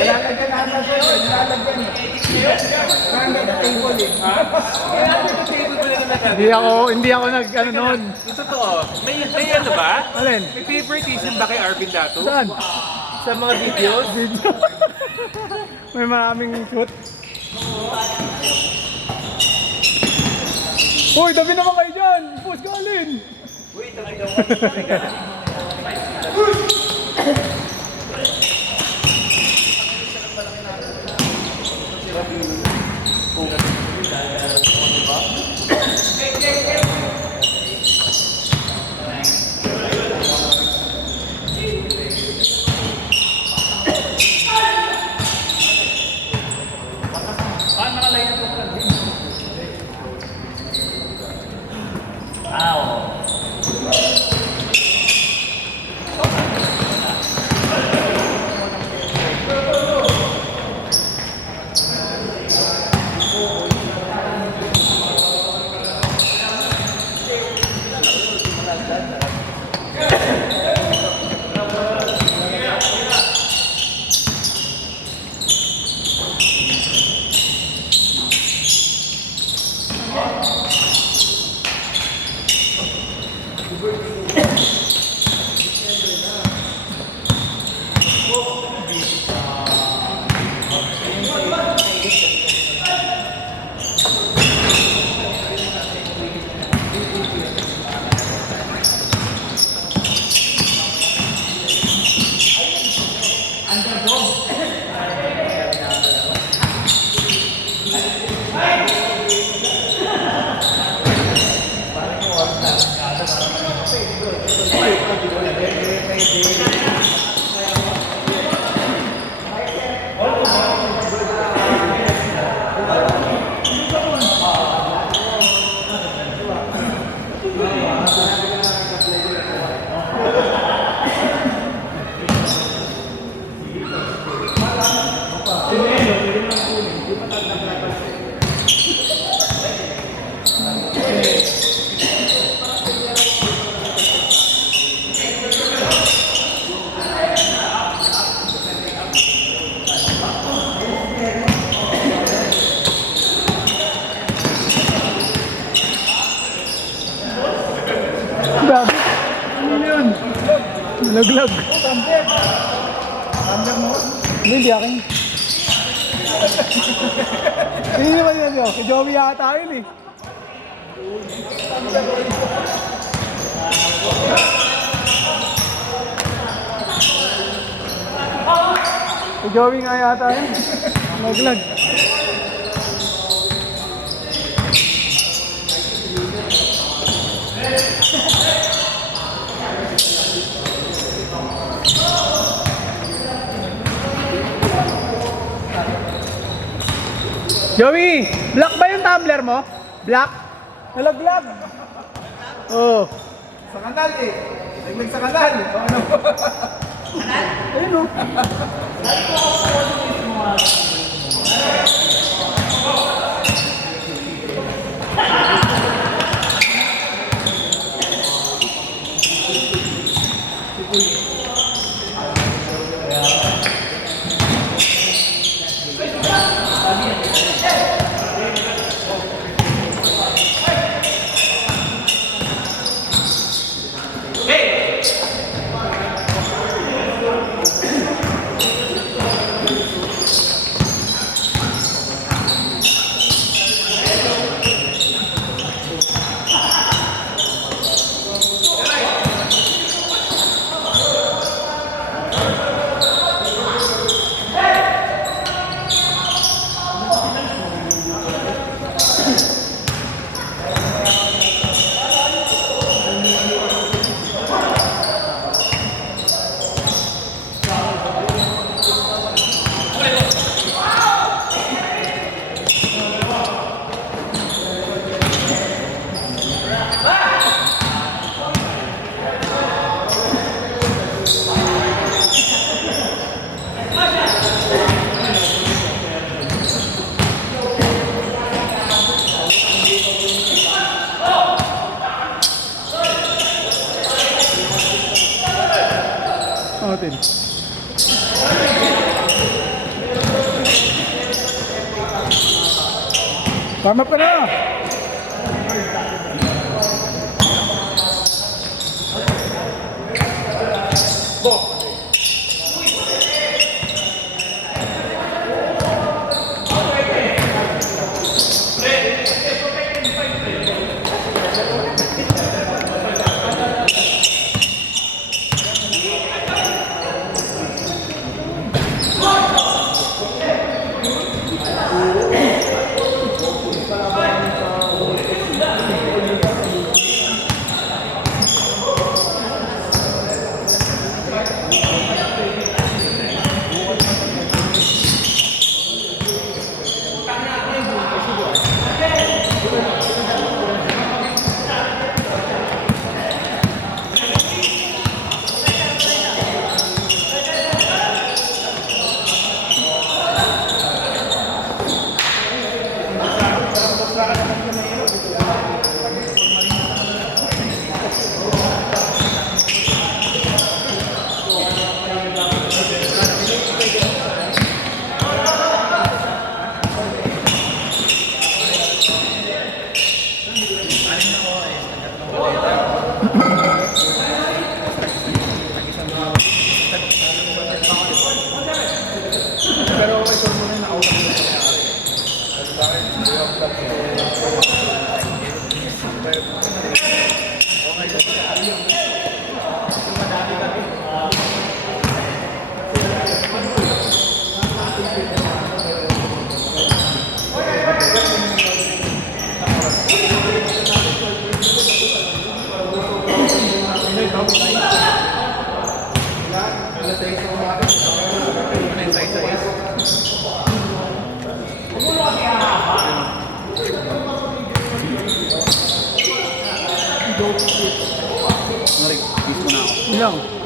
Nilalagyan na sa'yo, nilalagyan eh. Nilalagyan na table eh. Hindi ako nag ano noon. Yung totoo, may ano ba? Alin? May favoritism ba kay Arvin Dato? Saan? Sa mga videos? Video. May maraming shoot. Uy, tabi naman kayo dyan! Post ka alin! Uy, tabi daw. Grabe. Ano yun? Laglag. Tambek. Tambek mo? Hindi akin. Hindi naman yun yun. Si Joey yata yun eh. Si Joey nga yata yun. Laglag. Joey, black ba yung tumbler mo? Black? Nalaglag. Oo. Sa kanal eh. Naglag sa kanal. O ano? Ayun o. Natin. Warm up ka na! Ilang?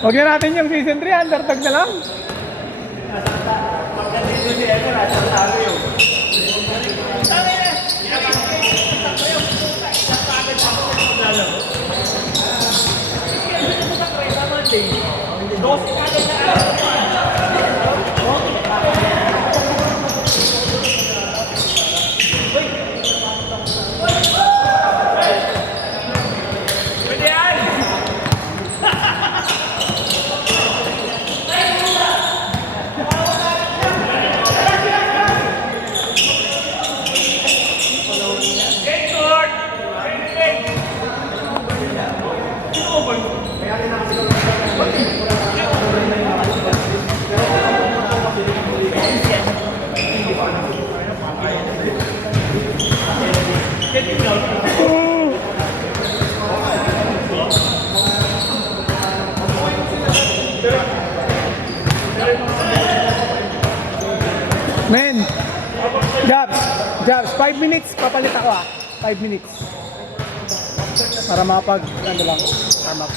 Huwag na natin yung season 3, undertag na lang. Jobs, 5 minutes, papalit ako 5 minutes. Para makapag, ano lang, warm up.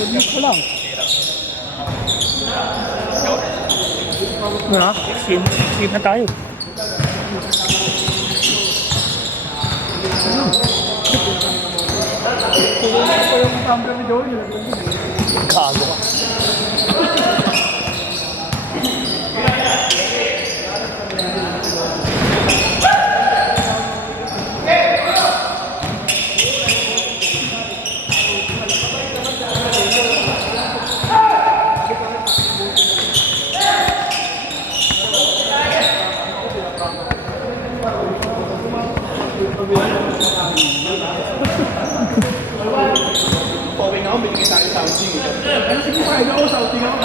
Submit ko lang. Ano? Sim na tayo. Tulungan ko yung camera ni Joey. Gago ka. Pawin ako, binigay tayo sounding. Ano sige pa, ako sounding ako.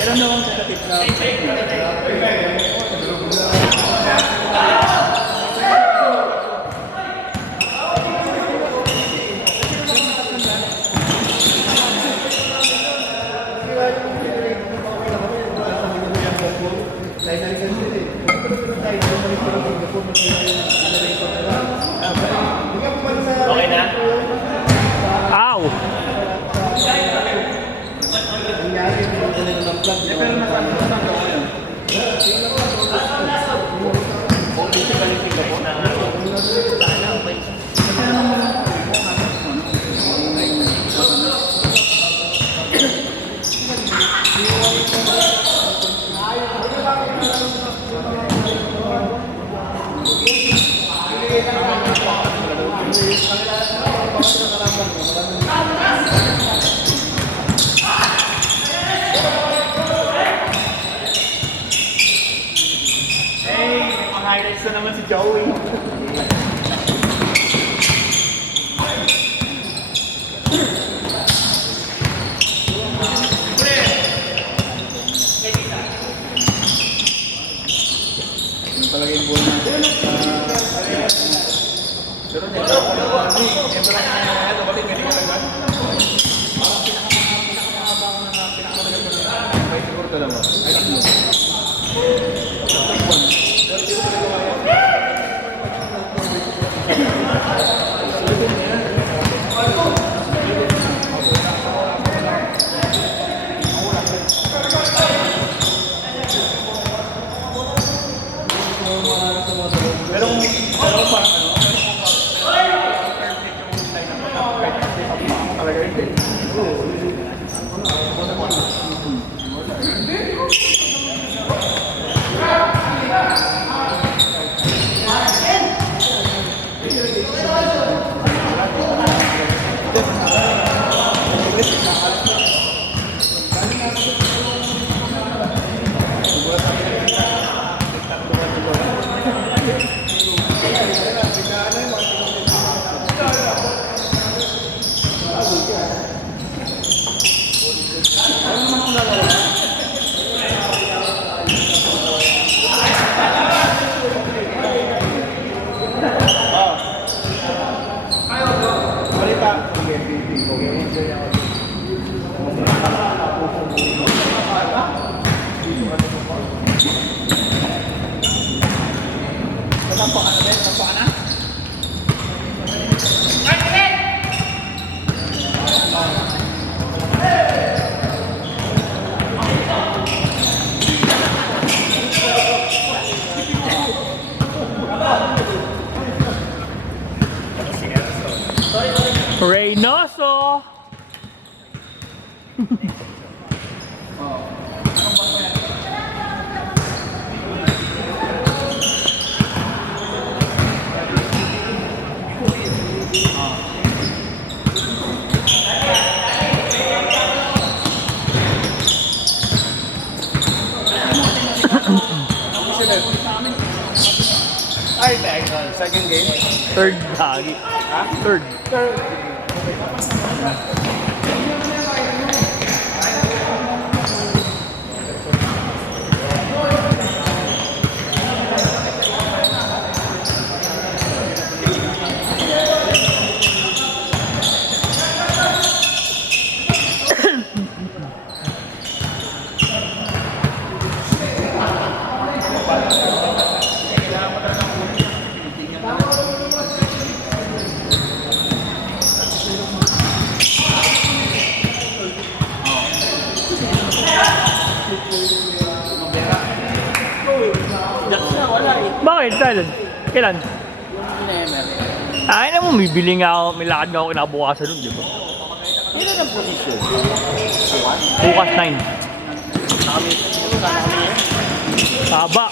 Kailan naman sa katip na Okay na? Ow! highlights na naman si Joey. Talaga yung buwan natin. Pero dito ako naman kasi Dalawa. Ay, tatlo. Pero pa, talaga hindi. Balita. Natampo ka na din? Natampo ka na? Reynoso! Ay, second game. Third hagi. Ha? Third. Bakit? Kailan? Kailan? Ay na mo, bibili nga ako, may lakad nga ako kinabukasan nun, di ba? Ilan ang position? Bukas 9. Haba.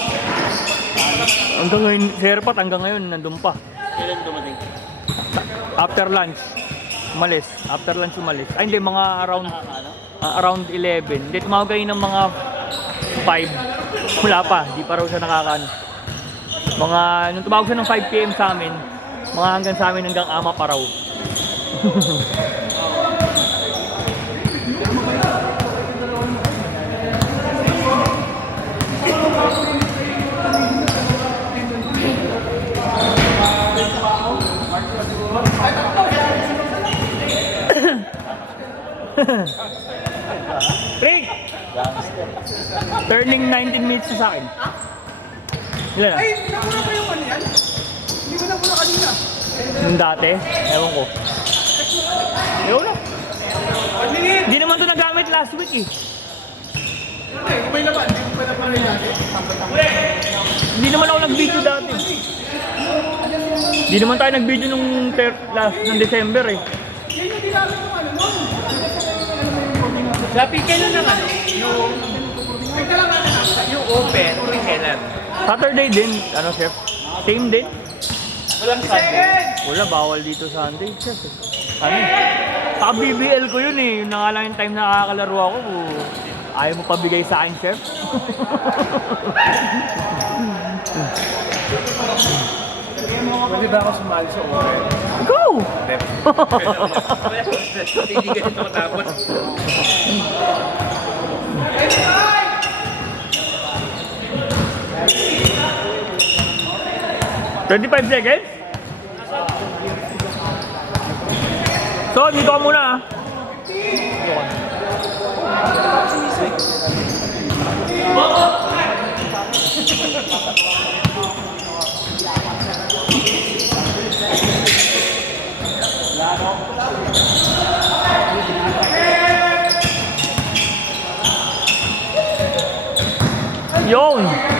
Hanggang ngayon, Serpat hanggang ngayon, nandun pa. Kailan dumating? After lunch, umalis. After lunch, umalis. Ay hindi, mga around 11. Hindi, tumawag kayo ng mga 5. Wala pa, di pa raw siya nakakaano. Mga, nung tumawag siya ng 5 PM sa amin, mga hanggang sa amin hanggang ama pa raw. Rick! Turning 19 minutes na sa akin. Ilan na? Ay, nakuna pa yung ano yan? Hindi ko nakuna kanina. Nung dati? Ewan ko. Ewan na. Hindi naman ito nagamit last week eh. Hindi, may laban. Hindi ko pa naman rin natin. Hindi naman ako nag-video dati. Hindi naman tayo nag-video nung last ng December eh. Yan yung ginamit ng ano nun. Sabi kailan lang ano? Yung open, kung kailan? Saturday din, ano chef? Same din? Walang Sunday. Wala, bawal dito Sunday, chef. Ano? Sa BBL ko yun eh. Yun na nga lang yung time na nakakalaro ako. Ayaw mo pabigay sa akin, chef? Pwede ba ako sumali sa open? Go! Hindi ganito matapos. 25 seconds? So, dito ka muna ah. Yun!